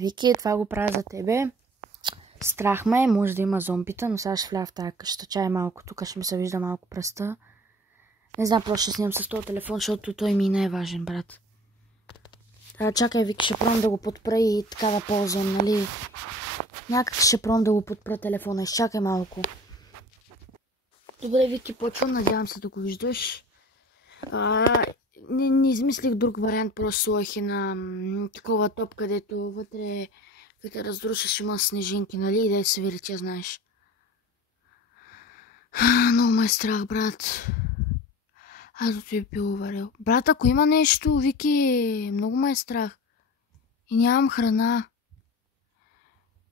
Вики, това го правя за тебе. Страх ме, може да има зомбита, но сега ще вля в тази къща. Чай малко, тук ще ми се вижда малко пръста. Не знам, просто ще снимам с този телефон, защото той ми не е важен, брат. Чакай, Вики, ще пробвам да го подпра и така да ползвам, нали? Някак ще пробвам да го подпра телефона. Изчакай малко. Добре, Вики, почвам. Надявам се да го виждаш. Не измислих друг вариант, просто сложих и на такова топ, където вътре, като разрушиш, има снежинки, нали? И да се види, че знаеш. Много ме е страх, брат. Аз да ти е пиловарил. Брат, ако има нещо, Вики, много ме е страх. И нямам храна.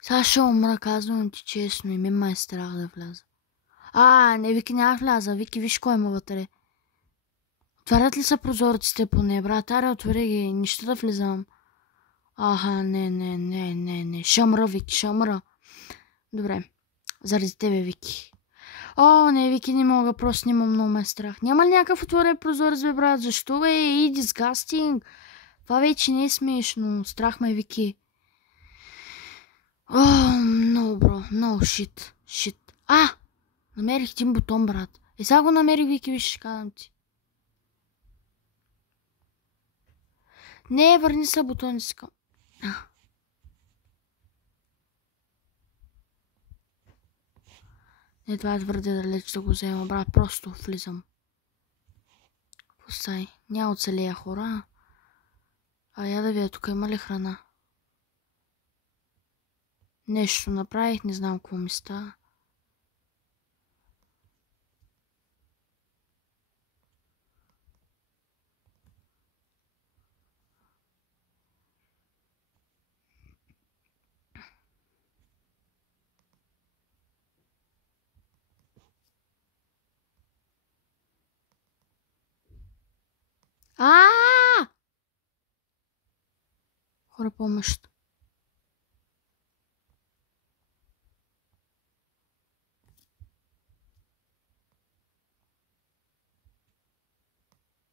Сега ще умра, казвам ти честно, и ме е страх да вляза. Не, Вики, няма вляза. Вики, виж кой има вътре. Отварят ли са прозорците поне, брат? Аре, отвори ги, нищо да влизам. Не. Шамра, Вики, шамра. Добре, заради тебе, Вики. Не, Вики, не мога, просто нямам, много ме е страх. Няма ли някакъв отворен прозорец, бе, брат? Защо, бе? И дисгастинг. Това вече не е смешно. Страх ме, Вики. No, бро, no, shit. Намерих един бутон, брат. Сега го намерих, Вики, виж, ще казвам ти. Не, върни се бутон, искам. Не, това е твърде далеч да го взема, брат. Просто влизам. Постай. Няма оцелея хора. Я да видя, тук има ли храна? Нещо направих, не знам какво ми става. Хора, помощ.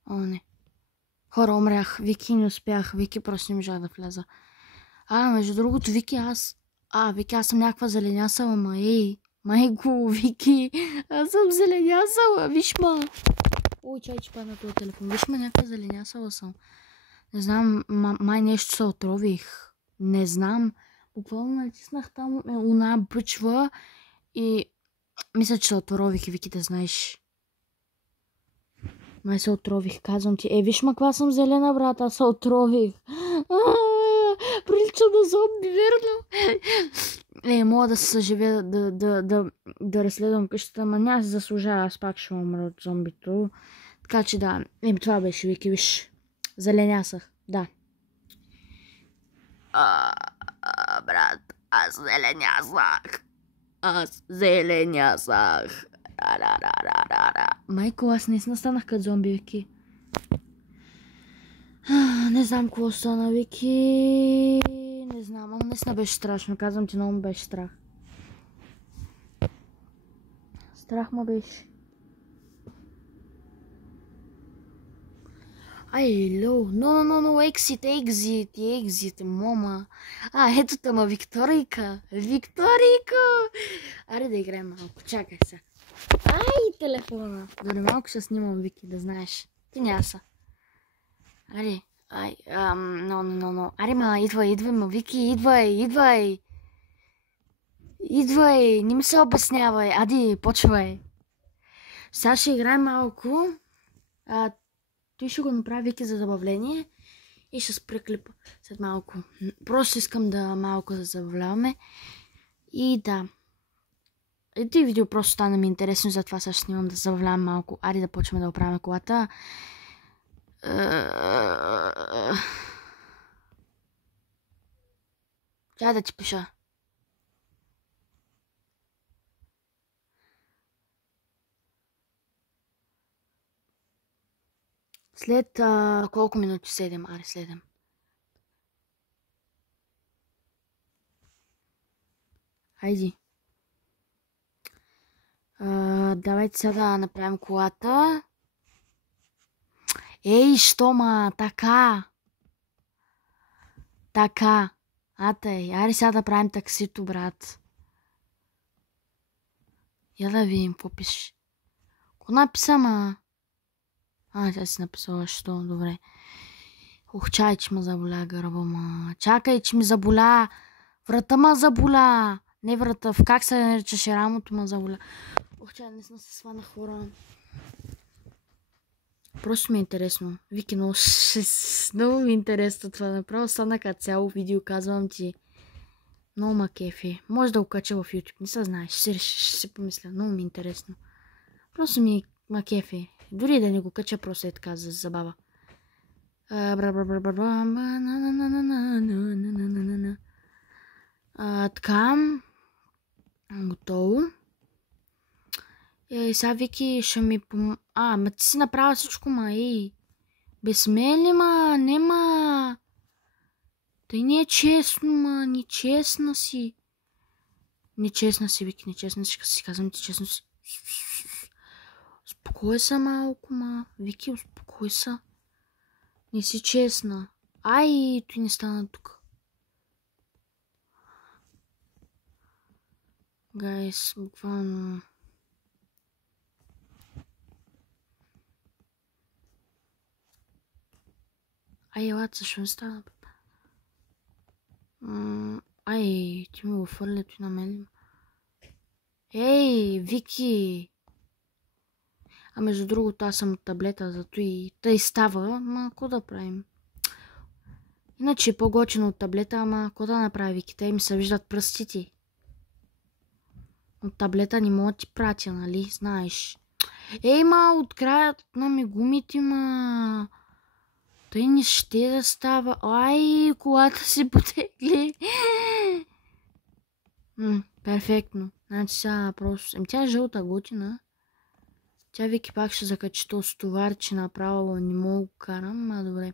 Не. Хора, умрях. Вики, не успях. Вики, просто не можах да вляза. Между другото, Вики, Вики, аз съм някаква зеленясала, майко, Вики, аз съм зеленясала, виж ма. Чай, че падна този телефон. Виж ма, някаква зеленясала съм. Не знам, май нещо се отрових. Не знам. Буквално натиснах там луна бъчва и мисля, че се отрових, Вики, да знаеш. Май се отрових, казвам ти. Виж ма, каква съм зелена, брат, аз се отрових. Приличам на зомби, верно? Мога да се съживя, да разследвам къщата, ама няма се заслужава, аз пак ще умра от зомбито. Така че да, това беше, Вики, виж. Зеленясах, да. Брат, аз зеленясах. Майко, аз наистина станах като зомби, Вики. Не знам какво стана, Вики. Не знам, наистина беше страшно. Казвам ти, много беше страх. Страх ме беше. No, exit, мома. Ето тама, Викторийка. Аре да играем малко, чакай се. Телефона. Дори малко ще снимам, Вики, да знаеш. Ти няма са. Аре, no. Аре, ма, идвай, ма, Вики, идвай. Не ми се обяснявай. Ади, почвай. Сега ще играем малко. Той ще го направи, Вики, за забавление. И ще спре клипа след малко. Просто искам да малко да забавляваме. И да. Тези видео просто стана ми интересно, затова сега ще снимам да забавлявам малко. Ари да почваме да оправяме колата. Чай да ти пиша. След колко минути? 7. Аре, 7. Хайди. Давайте сега да направим колата. Що ма? Така. Аре сега да правим таксито, брат. Я да видим какво пише. Ко написа, ма? Тя си написала, що? Добре. Чай, че ме заболя гърба, ма. Чакай, че ми заболя. Врата ме заболя. Не врата, как се наричаше, рамото ме заболя. Чай, не съм се свана хора. Просто ми е интересно. Вики, много ми е интересно това. Направо стана като цяло видео, казвам ти. Много ма кефи. Може да го кача в YouTube, не се знаеш. Ще си помисля. Много ми е интересно. Просто ми ма кефи. Дори да не го кача, просто е така за забава. Така. Готово. Сега Вики ще ми ма ти си направя всичко, ма без мен ли, ма? Нема. Тъй не е честно, ма. Нечестна си. Нечестна си, Вики, нечестна си. Си казвам ти честно си. Успокой се малко, ма. Вики, успокой се. Не си честна. Той не стана тук. Гайс, буквално. Елат, защо не стана? Ти ми го фърля той на мен. Вики! Между другото, аз съм от таблета, зато и тъй става, ама какво да правим? Иначе е по-готино от таблета, ама какво да направи, Вики? Те ми се виждат пръстите. От таблета не мога да ти пратя, нали? Знаеш. Ма, от края на ми гумите, ма. Той не ще да става. Колата си потегли. Перфектно. Значи сега просто... Тя е жълта готина. Тя Вики пак ще закачи този товар, че направо не мога да го карам, добре.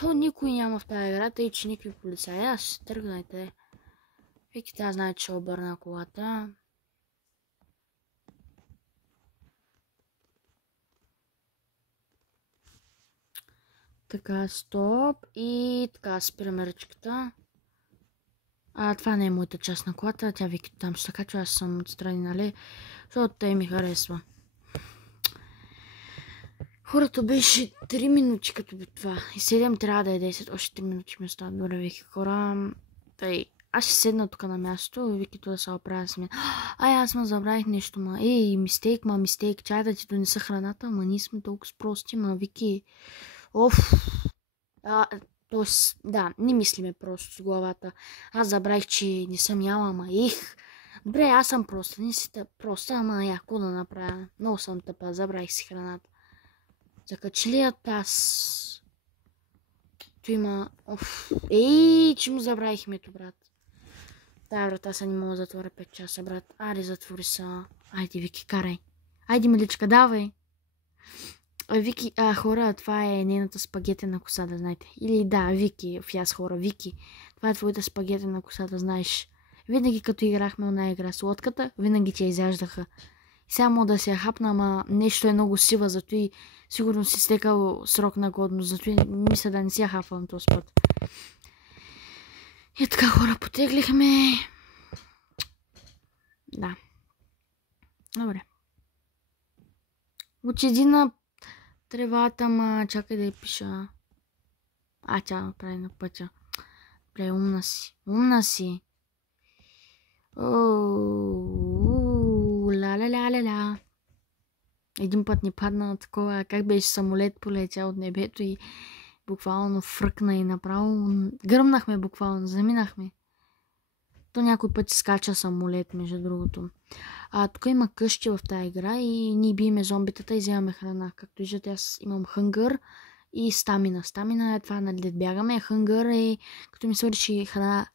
То никой няма в тази игра, тъй че никакви полицаи. Аз ще тръгнете. Вики тя знае, че ще обърна колата. Така, стоп. И така, спираме ръчката. Това не е моята част на колата. Тя Вики там ще качва, аз съм отстрани, нали? Защото тъй ми харесва. Хората беше 3 минути като би това. И 7 трябва да е 10. Още 3 минути ми остават. Добре, Вики, хора. Аз ще седна тук на място. Вики това да се оправя с мен. Аз ме забравих нещо, ма. Мистейк. Чай да ти донеса храната, ма ние сме толкова прости, ма Вики. Тоест, да, не мислиме просто с главата. Аз забравих, че не съм яла, ама Добре, аз съм проста, не си проста, ама яко да направя. Много съм тъпа, забравих си храната. Закачлият аз. То има... че му забравих името, брат. Тая врата са не мога да затворя 5 часа, брат. Затвори са. Айде, Вики, карай. Айде, миличка, давай. Вики, хора, това е нейната спагетена коса, да знаете. Или да, Вики, хора, Вики. Това е твоята спагетена коса, да знаеш. Винаги като играхме на игра с лодката, винаги ти я изяждаха. И сега мога да се я хапна, ама нещо е много сива, зато и сигурно си стекал срок на годност, зато и мисля да не си я хапвам този път. И така, хора, потеглихме. Да. Добре. Отиди на тревата, ма чакай да я пиша. Тя направи на пътя. Добре, умна си. Умна си. Ла. Един път ни падна такова, как беше самолет полетя от небето и буквално фръкна и направо гръмнахме буквално, заминахме. То някой път скача самолет, между другото. Тук има къщи в тази игра и ние биеме зомбитата и вземаме храна. Както виждате, аз имам хънгър и стамина. Стамина е това, нали, да бягаме. Хънгър е като ми свърши храна.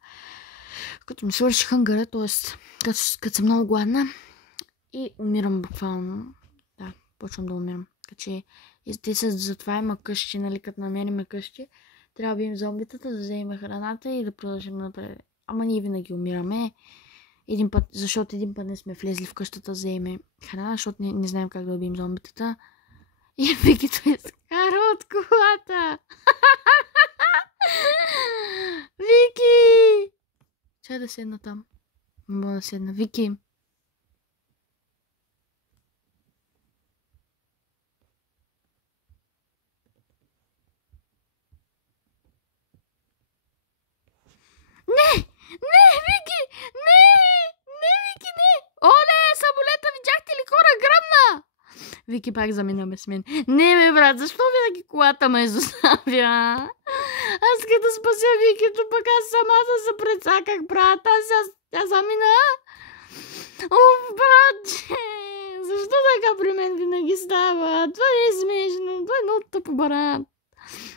Като ми свърши хънгъра, т.е. като съм много гладна и умирам буквално. Да, почвам да умирам. Каче, те са затова има къщи, нали, като намерим къщи. Трябва да бием зомбитата, да вземем храната и да продължим напред. Ама ние винаги умираме. Защото един път не сме влезли в къщата да вземем храна, защото не знаем как да убием зомбитата. И Вики той скара от колата. Чай да седна там. Не мога да седна. Вики. Не! Не, Вики! Не! Не, Вики, не! О, не! Самолета, видяхте ли, хора? Гръмна! Вики пак замина без мен. Не, бе, брат, защо винаги колата ме изоставя? Аз като спася Викито, пък аз самата се прецаках, брат. Тя замина. О, братче! Защо така при мен винаги става? Това не е смешно. Това е много тъпо, брат.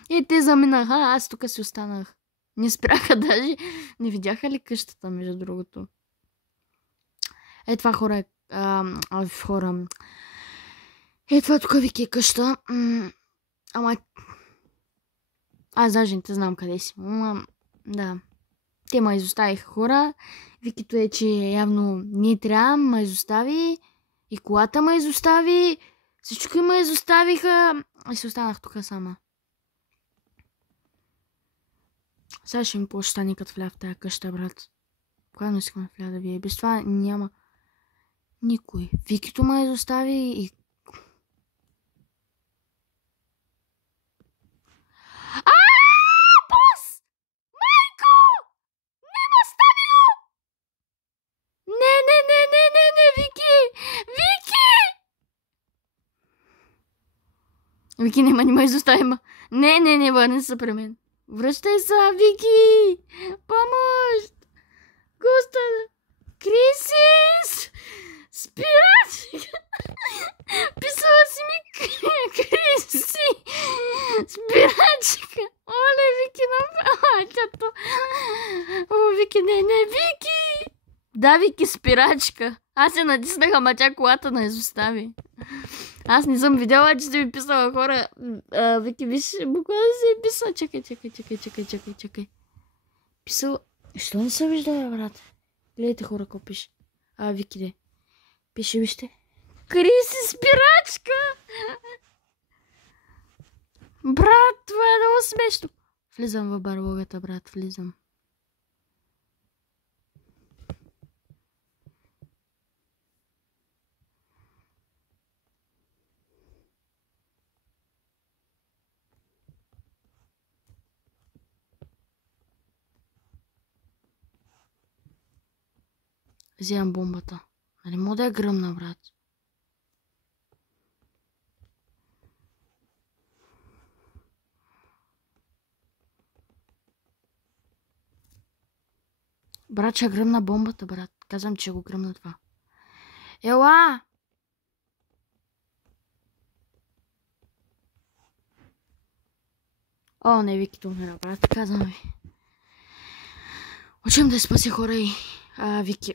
И те заминаха, аз тук си останах. Не спряха даже. Не видяха ли къщата, между другото? Е, това хора е... хора... Е, това тук Вики е къща. Ама... Аз даже не те знам къде си. Да. Те ме изоставиха, хора. Викито е, че явно не трябва, ме изостави. И колата ме изостави. Всички ме изоставиха. И се останах тук сама. Сега ще ми по-щани като вля в тая къща, брат. Кога не искам да вля да вие? Без това няма никой. Викито ме изостави и... Бос! Майко! Не ме остави! Не, Вики! Вики! Вики, не ме изостави, ма. Не, върни се при мен. Връщай се, Вики! Помощ! Господа! Крисис! Спирачка! Писала си ми Криси! Спирачка! Оле, Вики, направо! О, Вики, не, Вики! Да, Вики, спирачка. Аз се натиснах, ама тя колата не изостави. Аз не съм видяла, че си ми писала, хора. Вики, виж, буквално си е писала. Чакай. Писала... Що не се вижда, брат? Гледайте, хора, какво пише. Вики, де. Пише, вижте. Криси, спирачка! Брат, това е много смешно. Влизам в барлогата, брат, влизам. Вземам бомбата. Не мога да я гръмна, брат. Брат, ще гръмна бомбата, брат. Казвам, че го гръмна това. Ела! О, не, Викито умира, брат. Казвам ви. Учим да спася, хора и... Вики...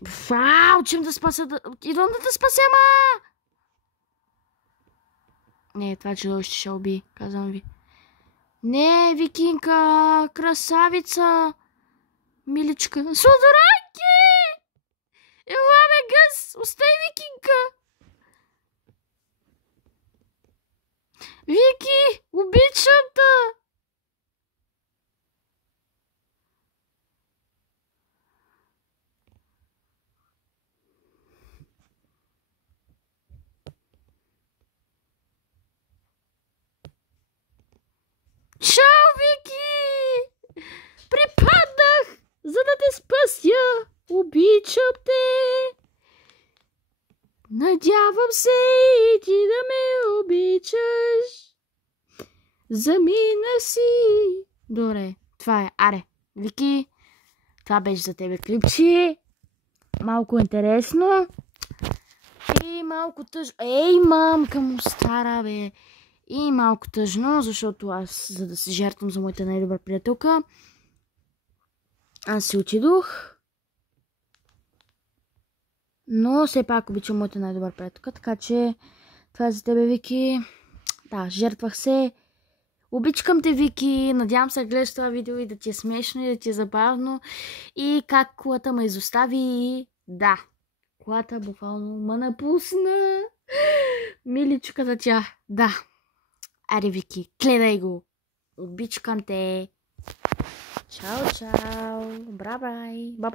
Учим да спася... Идвам да те спася, ма! Не, това чудовище ще уби, казвам ви. Не, Викинка! Красавица! Миличка! Судораки! Ела, ме, гъс! Остай, Викинка! Вики! Обичам те! Чао, Вики! Припаднах, за да те спася. Обичам те. Надявам се и ти да ме обичаш. Замина си. Добре, това е. Аре, Вики, това беше за тебе клипче. Малко интересно. И малко тъжно. Ей, мамка му стара, бе. И малко тъжно, защото аз, за да се жертвам за моята най-добра приятелка, аз си отидох. Но все пак обичам моята най-добра приятелка, така че това е за тебе, Вики. Да, жертвах се. Обичкам те, Вики. Надявам се да гледаш това видео и да ти е смешно и да ти е забавно. И как колата ме изостави. Да, колата буквално ме напусна. Миличката тя. Да. Аре, Вики, гледай го. Обичкам те. Чао, чао. Бай-бай. Бай-бай.